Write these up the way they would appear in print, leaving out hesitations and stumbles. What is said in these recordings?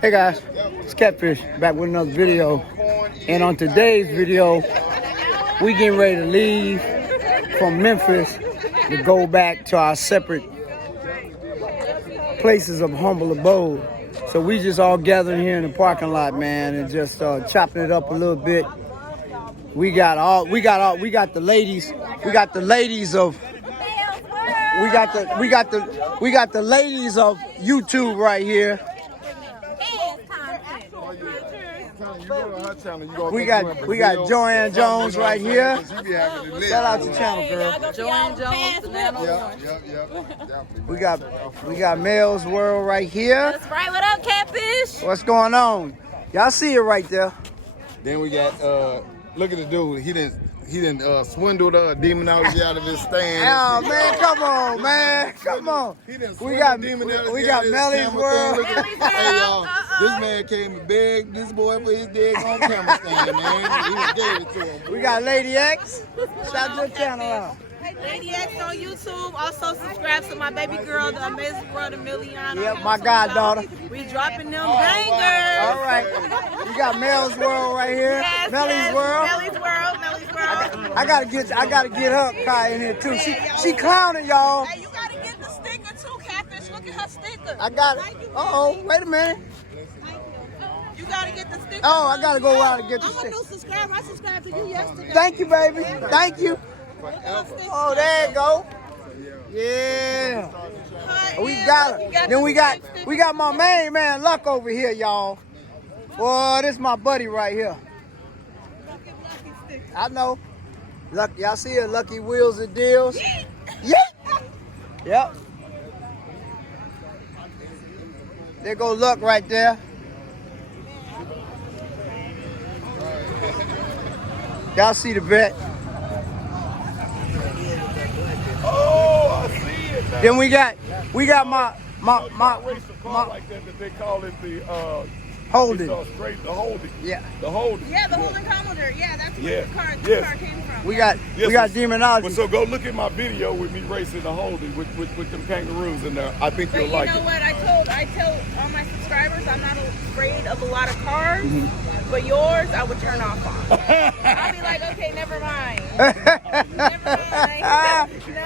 Hey guys, it's Catfish back with another video. And on today's video, we getting ready to leave from Memphis to go back to our separate places of humble abode. So we just all gathering here in the parking lot, man, and just chopping it up a little bit. We got the ladies of YouTube right here. We got Joanne Jones right here. Shout out to channel, girl. Joanne Jones, We got Mel's World right here. That's right. What up, Catfish? What's going on? Y'all see it right there. Then we got look at the dude. He didn't swindle the demonology out of his stand. Oh man, come on, man, come on. We got Melly's World. Hey y'all, this man came to beg this boy for his dead on camera stand, man. He just gave it to him. We got Lady X. Shout your channel out. Lady X on YouTube. Also subscribe to my baby girl, the Amazing World of Milliana. Yep, my goddaughter. We dropping them bangers. All right. We got Mel's World right here. Yes, Melly's World. Melly's World. Melly's World. I gotta get her car in here too. She clowning y'all. Hey, you gotta get the sticker too, Catfish. Look at her sticker. I got it. Wait a minute. You gotta get the sticker. Oh, I gotta go out and get the I'm a sticker. new subscriber. I subscribed to you yesterday. Thank you, baby. Thank you. Oh, there you go. Yeah. We got her. Then we got my main man Luck over here, y'all. Boy, this my buddy right here. I know. Luck, y'all see it? Lucky Wheels and Deals. Yeah. Yep. There go Luck right there. Y'all see the vet. Oh, I see it. Then we got my like that they call it the Holden. the holding. Yeah. The holding. Yeah, the Holden Commodore. Yeah, that's where the car came from. We got demonology. But so go look at my video with me racing the holding with them kangaroos in there. I think But you'll you like know it. what? I tell all my subscribers I'm not afraid of a lot of cars, but yours I would turn off on. I'll be like, okay, never mind. Never mind. No.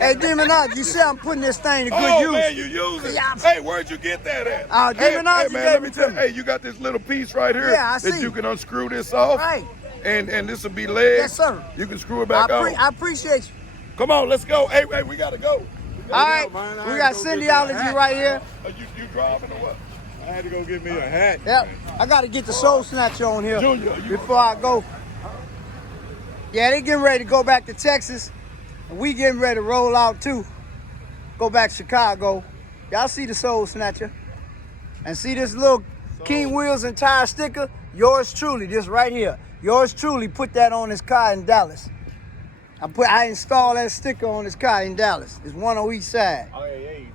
Hey, demonology, you see I'm putting this thing to good Oh use. man, you use it. Yeah. Hey, where'd you get that at? Demonology man, gave let me it tell to you. me. Hey, you got this little piece right here Yeah, I that see. you can unscrew this off. Right. And this will be legs. Yes, sir. You can screw it back on. I appreciate you. Come on, let's go. Hey, we gotta go. All right, we got Syndiology right here. You driving or what? I had to go get me a hat. Yep, I got to get the Soul Snatcher on here Junior, before I go. Yeah, they getting ready to go back to Texas, and we getting ready to roll out too. Go back to Chicago. Y'all see the Soul Snatcher, and see this little King Wheels and Tire sticker. Yours truly, this right here. Yours truly put that on his car in Dallas. I installed that sticker on his car in Dallas. It's one on each side. Oh yeah, you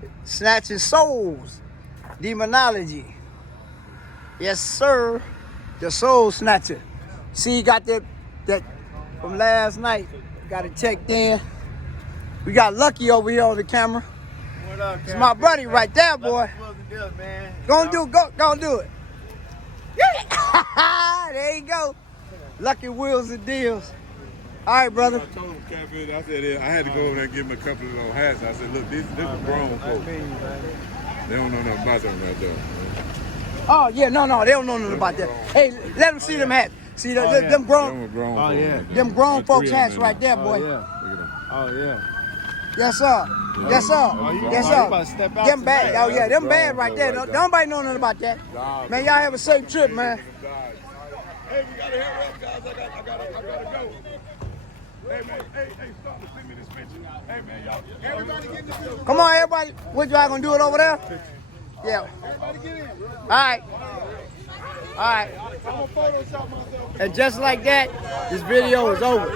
did. Snatching souls. Demonology. Yes, sir. The Soul Snatcher. See, you got that from last night. Got it checked in. We got Lucky over here on the camera. What up, It's my buddy right there, boy. Go do it. Yeah. There you go. Lucky Wheels and Deals. All right, brother. I told him, Catfish, I said I had to go over there and give him a couple of little hats. I said, look, this is grown folks. They don't know nothing about them right there. Oh, yeah, no, they don't know nothing about that. Hey, let them see them hats. See, them grown folks hats right there, boy. Oh yeah. Yes, sir. Yes, sir. Yes, sir. Them bad. Oh, yeah, them bad right there. Nobody know nothing about that. Man, y'all have a safe trip, man. Hey, we gotta hurry up, guys. I gotta go. Hey man, hey, stop. Send me this picture. Hey man, y'all. Everybody get in the field. Come on, everybody. What, y'all gonna do it over there? Yeah. Everybody get in. All right. All right. I'm gonna Photoshop myself. And just like that, this video is over.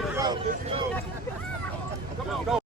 Let's go.